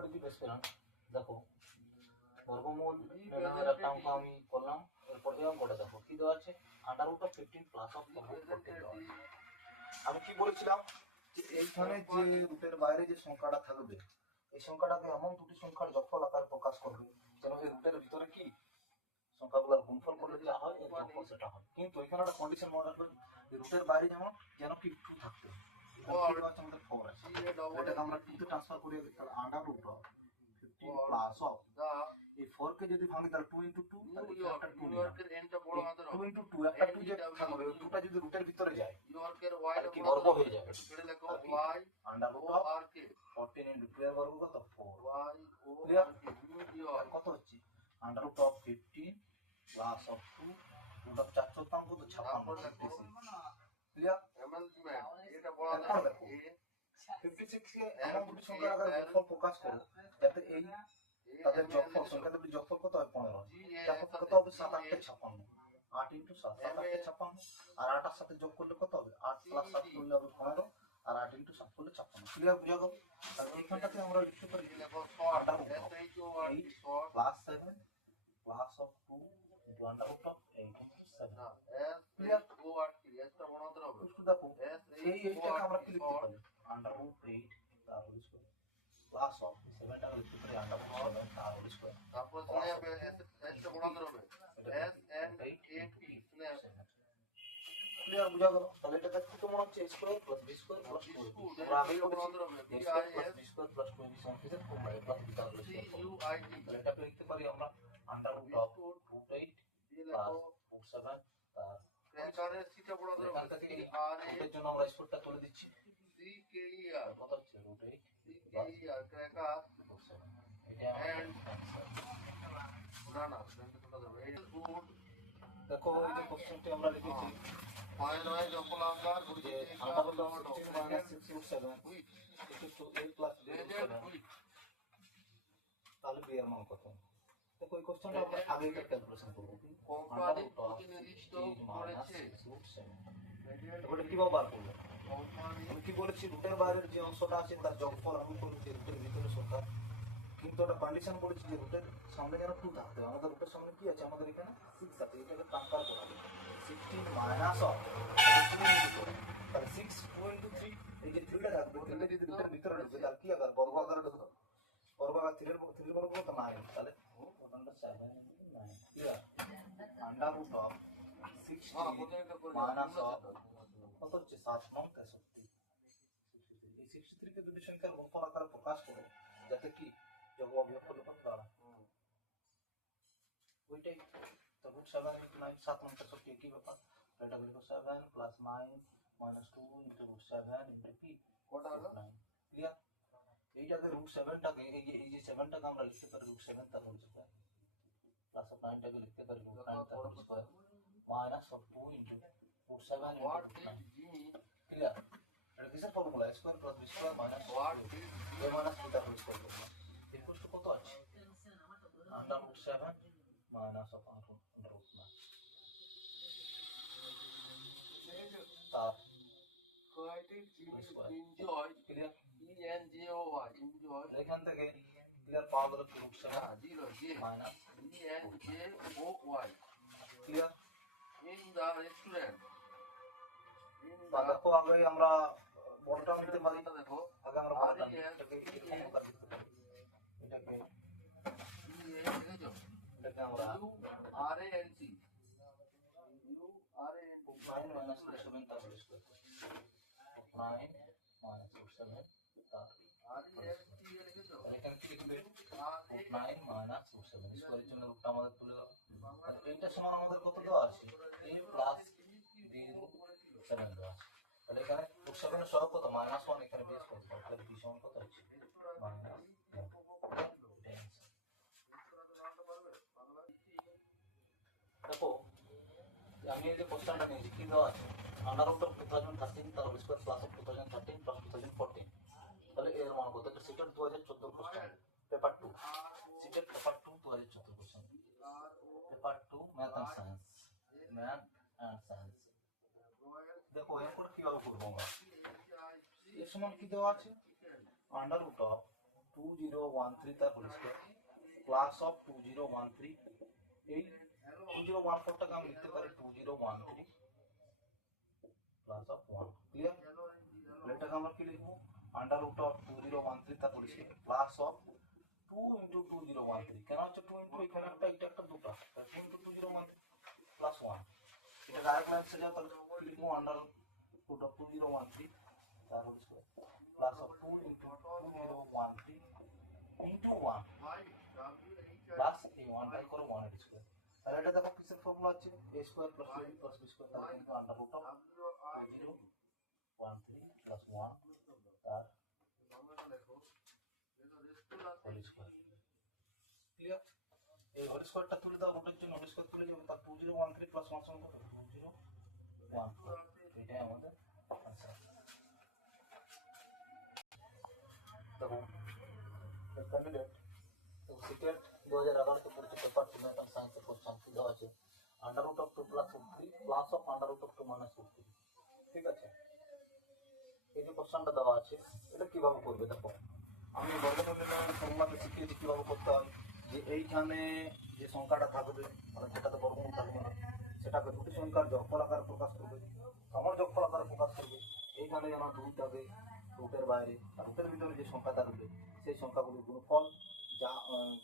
অঙ্কটা কি বেশ পেলাম, দেখো বর্গমূল নির্ণয়ের একটা অঙ্ক আমি করলাম। এরপর এই অঙ্কটা দেখো কি দেওয়া আছে, √15 প্লাস অফ 14 দেওয়া আছে। আমি কি বলেছিলাম যে এইখানে যে রুটের বাইরে যে সংখ্যাটা থাকবে এই সংখ্যাটাকে এমন দুটি সংখ্যার যোগফল আকারে প্রকাশ করবে যেন এই রুটের ভিতরে কি সংখ্যাগুলোর গুণফল করলে যা হয় এর যোগফল সেটা হয়। কিন্তু এখানে একটা কন্ডিশন মনে রাখবেন, রুটের বাইরে যেমন যেন কি 2 থাকতে হবে। এখানে আমাদের 4 আছে, এটাকে আমরা 2 তে ট্রান্সফার করে তাহলে √15 প্লাস অফ এই 4 কে যদি ভাঙি তাহলে 2 × 2 তাহলে একটা 2 2 × 2 একটা 2 যে থাকবে ওই 2টা যদি রুটের ভিতরে যায় তাহলে কি বর্গ হয়ে যাবে, √14 × 2 এর বর্গ কত 4 ক্লিয়ার। কত হচ্ছে √15 প্লাস অফ 2 √4 চতুর্থাংশ তো 56 ক্লিয়ার। এটা বড় দেখো 56 কে এমন দুটি সংখ্যার আকারে যোগফল প্রকাশ করো যাতে এই তাদের যোগফল সংখ্যা দুটি যোগফল কত হয় 15, তারপর কত হবে 7 8 56, 8 × 7 7 8 56, আর 8 এর সাথে যোগ করলে কত হবে 8 + 7 করলে হবে 15, আর 8 × 7 করলে 56। ক্লিয়ার বুঝা গেল। তাহলে এইখানটাতে আমরা লিখতে পারি √8 প্লাস 7 প্লাস অফ 2 √8 ক্লিয়ার। একটু দেখো এই এইটাকে আমরা কি লিখতে পারি √8 তার হোল স্কয়ার প্লাস অফ 7 টাকে লিখতে পারি √7 তার হোল স্কয়ার, তারপর এখানে হবে এসটা বড়াতে হবে s n 8 p ক্লিয়ার বুঝা গেল। তাহলে এটা দেখতে তো মনে হচ্ছে square plus B square plus 2 আমরা আগে বলেছি a square plus B square plus 2 সমান কি sir 4 plus beta whole square. তাহলে এটাকে লিখতে পারি আমরা √8 প্লাস 47 তার ক্র্যাকারের সিটা বড়াতে হবে এখান থেকে আর এর জন্য আমরা স্কয়ারটা তুলে দিচ্ছি CKER কত হচ্ছে √8 CKER ক্র্যাকার 47 এটা এন্ড না এই রুট দেখো এই যে কোশ্চেনটি আমরা লিখেছি পয়েন্ট ওয়াইজ যোগফল আমরা যে √16 - 6 = a প্লাস b তাহলে b এর মান কত। দেখো এই কোশ্চেনটা আমরা আগে একটা ক্যালকুলেশন করব কোম্পানি প্রতিনিধিত্ব করেছে এটা কিভাবে বার করব। আমি কি বলেছি রুটের বাইরের যে অংশটা আছে তার যোগফল আমি করেছি রুটের ভিতরে সংখ্যা, কিন্তু একটা কন্ডিশন বলেছি যে রুটের সামনে যেন 2 থাকতে হবে। আমাদের রুটের সামনে কি আছে, আমাদের এখানে 6 আছে, এটাকে ট্রান্সফার করা হবে 16 মাইনাস অফ 2 তাহলে 6 2 × 3 এই যে 3টা থাকবে 3টা যদি রুটের ভিতরে ঢুকে তাহলে কি আকার বর্গ আকারে ঢুকবে, বর্গ আকার 3 বর্গ কত 9 তাহলে 7 9 ক্লিয়ার। √16 মাইনাস অফ কত হচ্ছে 7 9 63 এই 63 কে দুটি সংখ্যার গুণফল আকারে প্রকাশ করো যাতে কি যোগ অবিয়োগ করলে কত দাঁড়ায় ওইটাই তো √7 × 9 7 9 63 কি ব্যাপার। এটা লিখো 7 + 9 - 2 × √7 * কি কত হলো 9 ক্লিয়ার। এইটাকে √7টাকে এই যে 7টাকে আমরা লিখতে পারি √7 তার হোল স্কয়ার প্লাস 9 টাকে লিখতে পারি √9 তার হোল স্কয়ার মাইনাস 2 × √7 * ক্লিয়ার। এটা কিসের formula square plus B square minus a minus b তার হোল স্কয়ার করব ইকুয়াল টু কত আছে √7 মাইনাস অফ √9 তার এনজয় ক্লিয়ার enjoy এখান থেকে ক্লিয়ার পাওয়া গেল কি √7 minus enjoy clear in the restaurant. দেখো আগে আমরা বড়টা নিতে পারি, দেখো আগে আমরা বড়টা এটাকে এরকম করে লিখতে পারি এটাকে এটাকে আমরা RANC 9 - √7 তার হোল স্কয়ার 9 - √7 তার এখানে কি লিখবে 9 - √7 স্কয়ারের জন্য রুটটা আমাদের তুলে দাও। আর এইটা সমান আমাদের কত দেওয়া আছে a প্লাস b √7 দেওয়া আছে। তাহলে এখানে √7 এর সহগ কত -1, এখানে b স্কয়ার তাহলে b সমান কত হচ্ছে -1। দেখো আমি এই যে কোশ্চেনটা নিয়েছি কি দেওয়া আছে √2013 তার হোল স্কয়ার প্লাস 2013 প্লাস 2014 তাহলে এর মান কত। এটা CTET 2014 question paper 2 CTET paper 2 2014 question paper 2 math and science. দেখো এরপর কিভাবে করব আমরা এর সমান কি দেওয়া আছে √2013 2013 তার হোল স্কয়ার প্লাস অফ 2013 এই 2014টাকে আমি লিখতে পারি 2013 প্লাস অফ 1 ক্লিয়ার। এটাকে আমরা কি লিখবো আন্ডার রুট অফ 2013 তার whole square plus of 2 into 2013 কেন হচ্ছে 2 ইনটু এখানে একটা এটা একটা দুটো 2 ইনটু 2013 প্লাস 1 এটা ডাইরেক্ট লাইন সে যাও তাহলে লিখবো আন্ডার রুট অফ 2013 তার whole square plus of 2 into 2013 into 1 plus এই 1 বাই করে 1 এর স্কয়ার। তাহলে এটা দেখো কিসের ফর্মুলা আছে a square plus b plus b square তাহলে কিন্তু আন্ডার রুট অফ 2013 প্লাস 1 তার হোল স্কয়ার ক্লিয়ার। এই হোল স্কয়ারটা তুলে দাও রুটের জন্য হোল স্কয়ার তুলে যাবে তার 2013 প্লাস 1 সমান কত 2014 এটাই আমাদের आंसर। দেখো ক্যান্ডিডেট সিটেট 2011 তে পরীক্ষা পেপার 2 ম্যাথ এন্ড সায়েন্স এর কোশ্চেন কি দেওয়া আছে under root of 2 plus 3 plus of under root of 2 minus 3 ঠিক আছে। এই যে কোশ্চেনটা দেওয়া আছে এটা কিভাবে করবে দেখো আমি বর্গমূলের ফর্মুলাতে শিখিয়েছি কিভাবে করতে হয় যে এইখানে যে সংখ্যাটা থাকবে মানে যেটাতে বর্গমূল থাকবে না সেটাকে দুটি সংখ্যার যোগফল আকারে প্রকাশ করবে আমার যোগফল আকারে প্রকাশ করবে। এইখানে যেন 2 থাকে রুটের বাইরে আর রুটের ভিতরে যে সংখ্যা থাকবে সেই সংখ্যাগুলির গুণফল যা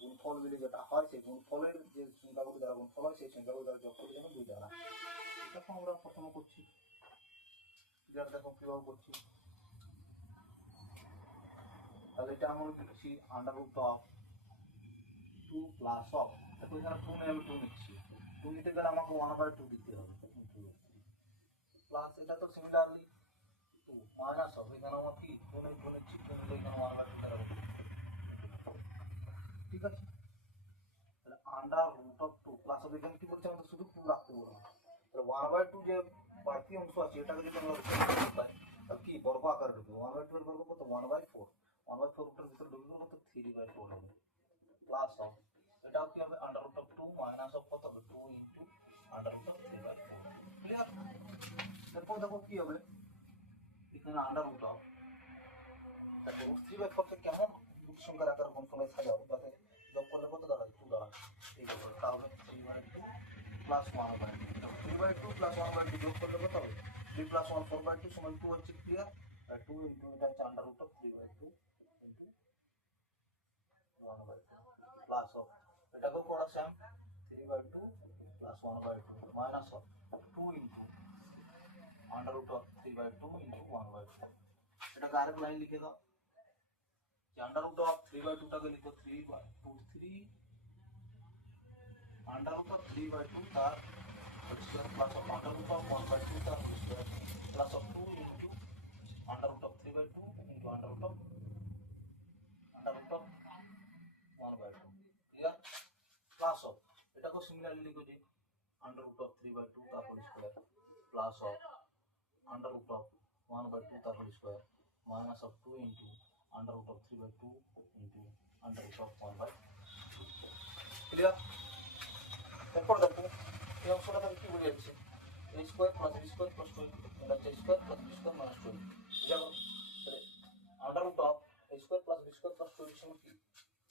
গুণফল মিলে যেটা হয় সেই গুণফলের যে সংখ্যাগুলি দ্বারা গুণফল হয় সেই সংখ্যাগুলি দ্বারা যোগ করে যেন 2 দ্বারা দেখো আমরা প্রথমে করছি ক্লিয়ার। দেখো কিভাবে করছি তাহলে এটা আমরা লিখছি under root of 2 plus of দেখো এখানে 2 নেই আমি 2 নিচ্ছি 2 নিতে গেলে আমাকে 1/2 দিতে হবে প্লাস এটা তো সিমিলারলি 2 মাইনাস অফ এখানে আমার কি 2 নেই 2 নিচ্ছি 2 নিলে এখানে 1/2 দ্বারা হবে ঠিক আছে। তাহলে under root of 2 plus of এখানে কি বলছে আমাদের শুধু 2 রাখতে বলবো তাহলে 1/2 যে বাড়তি অংশ আছে এটাকে যদি আমরা করতে পাই তাহলে কি বর্গ আকারে ঢুকবে 1/2 এর বর্গ কত 1/4 1/4 রুটের ভিতরে ঢুকবে কত 3/4 হবে প্লাস অফ এটাও কি হবে under root of 2 minus of কত হবে 2 into under root of 3/4 clear. এরপর দেখো কি হবে এখানে আন্ডার রুট অফ তাহলে রুট 3/4 কে কেমন দুটি সংখ্যার আকারে গুণফলে সাজাও যাতে যোগ করলে কত দাঁড়ায় 2 দাঁড়ায় এই কথা তাহলে 3/2 প্লাস 1/2 3/2 প্লাস 1/2 যোগ করলে কত হবে 3 প্লাস 1 4/2 সমান 2 হচ্ছে ক্লিয়ার। আর 2 ইনটু এটা হচ্ছে under root of 3/2 into 1/2 plus of এটাকেও করা same 3/2 plus 1/2 minus of 2 into under root of 3/2 into 1/2 এটাকে আরেক লাইন লিখে দাও যে আন্ডার রুট অফ 3/2 টাকে লিখো 3/2 আন্ডার রুট অফ 3/2 তার square plus of under root of 1/2 তার square plus of 2 into under root of 3/2 into under root of 1/2 clear. Plus of এটাকেও সিমিলারলি লিখো যে আন্ডার রুট অফ 3/2 তার whole square plus of under root of 1/2 তার whole square minus of 2 into under root of 3/2 into under root of 1/2 clear. এরপর দেখো এই অংশটা থেকে কি বোঝা যাচ্ছে a square plus b square plus 2 এটা হচ্ছে square plus b square minus 2 দেখো তাহলে under root of a square plus b square plus 2 সমান কি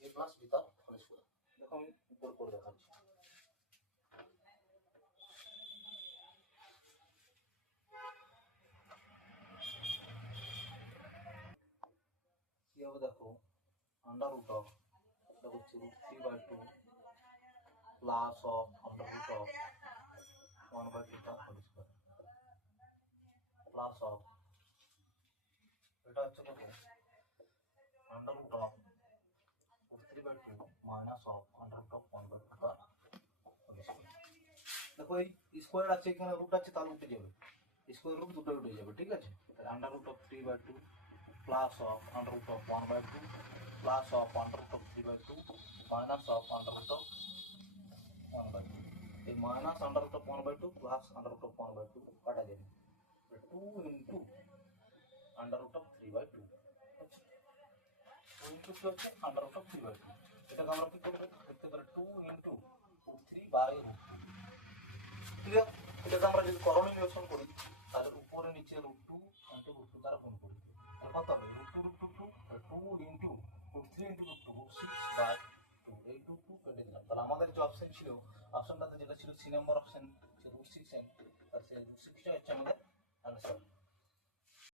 a প্লাস b তার হোল স্কয়ার। দেখো আমি উপর করে দেখাচ্ছি কি হবে দেখো আন্ডার রুট অফ এটা হচ্ছে root 3/2 plus of under root of 1/2 তার হোল স্কয়ার প্লাস অফ এটা হচ্ছে কত under root of 3/2 minus of under root of 1/2 তার হোল স্কয়ার। দেখো এই স্কয়ার আছে এখানে রুট আছে তার উঠে যাবে স্কয়ার রুট দুটো উঠে যাবে ঠিক আছে। তাহলে under root of 3/2 plus of under root of 1/2 plus of under root of 3/2 minus of under root of 1/2 এই minus under root of 1/2 plus under root of 1/2 কাটা যাবে 2 ইনটু আন্ডার রুট অফ 3/2 আচ্ছা 2 ইনটু কি হচ্ছে under root of 3/2 এটাকে আমরা কি করব দেখতে পারি 2 ইনটু √3 বাই √2 ক্লিয়ার। এটাকে আমরা যদি করণীয় নিরসন করি তাহলে উপরে নিচে √2 ইনটু √2 দ্বারা গুণ করি তাহলে কত হবে √2 √2 2 into root 3 into root 2 root 6 by 2 এই রুট 2 কেটে দিলাম। তাহলে আমাদের যে অপশন ছিল, অপশনটাতে যেটা ছিল সি নাম্বার অপশন, সে রুট 6 আর সে রুট 6টা